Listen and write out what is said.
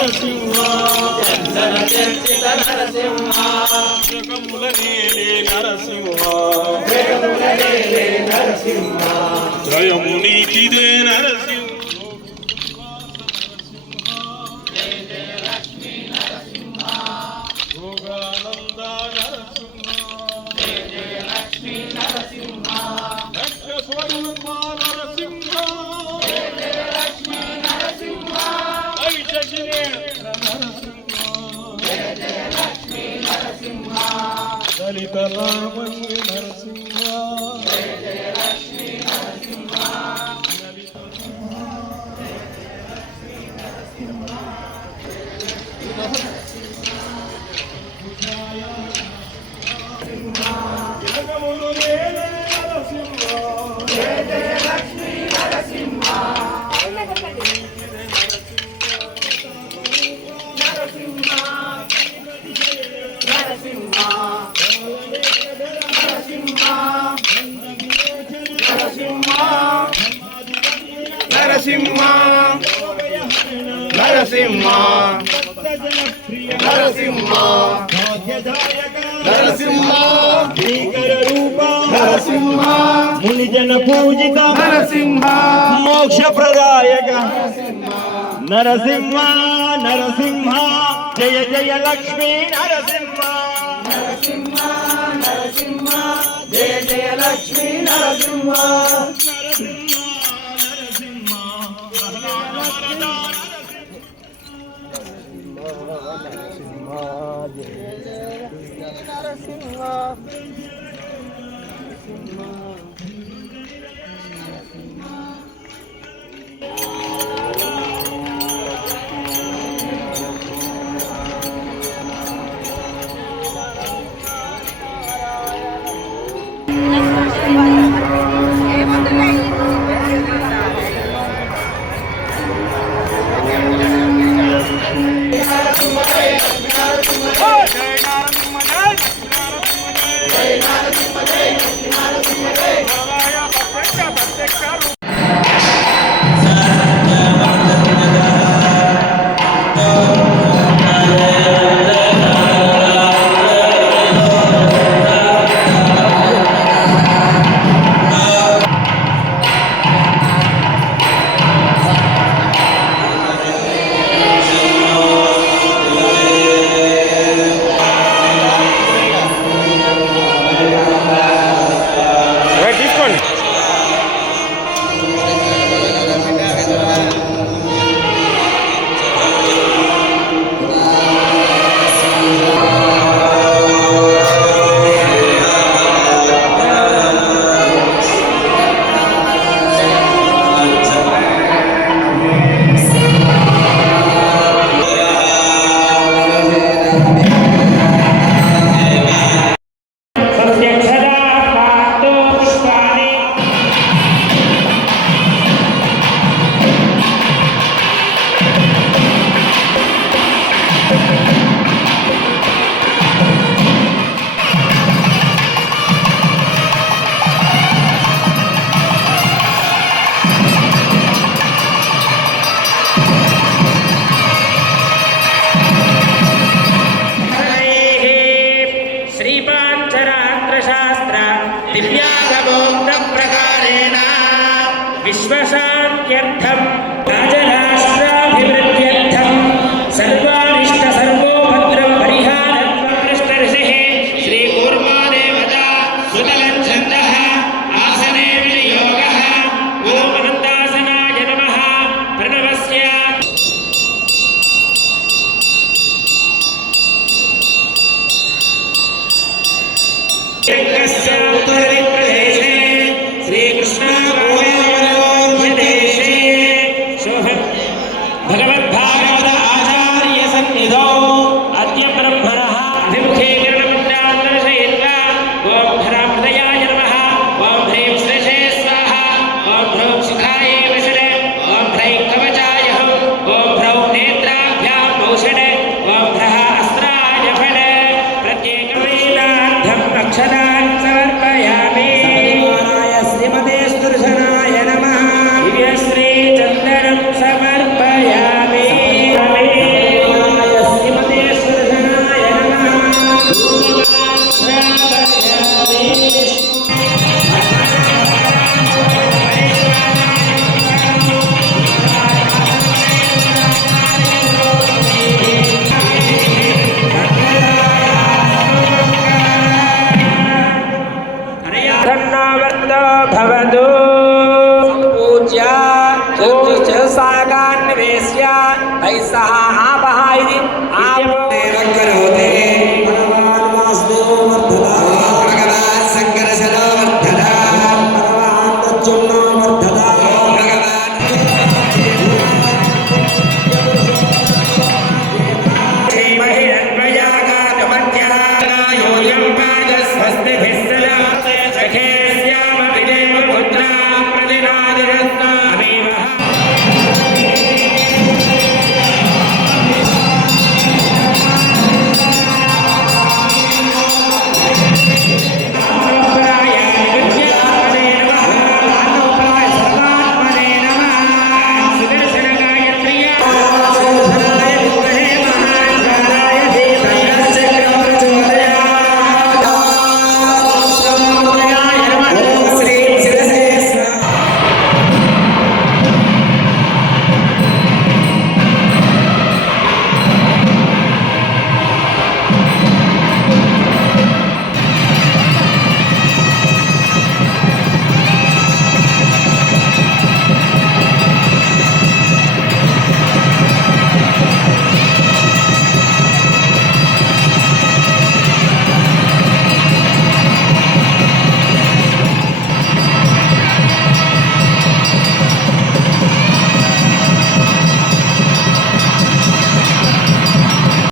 చర్చిత నరసింహ. చందన చర్చిత నరసింహ జగముల నరసింహ జగములనేలే నరసింహ. జయము నీకిదే నరసింహ. దళిత లావణ్య నరసింహ. నరసింహ నరసింహ జనప్రియ నరసింహ నరసింహ నరసింహ మునిజన పూజిత నరసింహ మోక్ష ప్రదాయక నరసింహ నరసింహ జయ జయ లక్ష్మీ నరసింహ జయ జయ లక్ష్మీ నరసింహ. ভবতু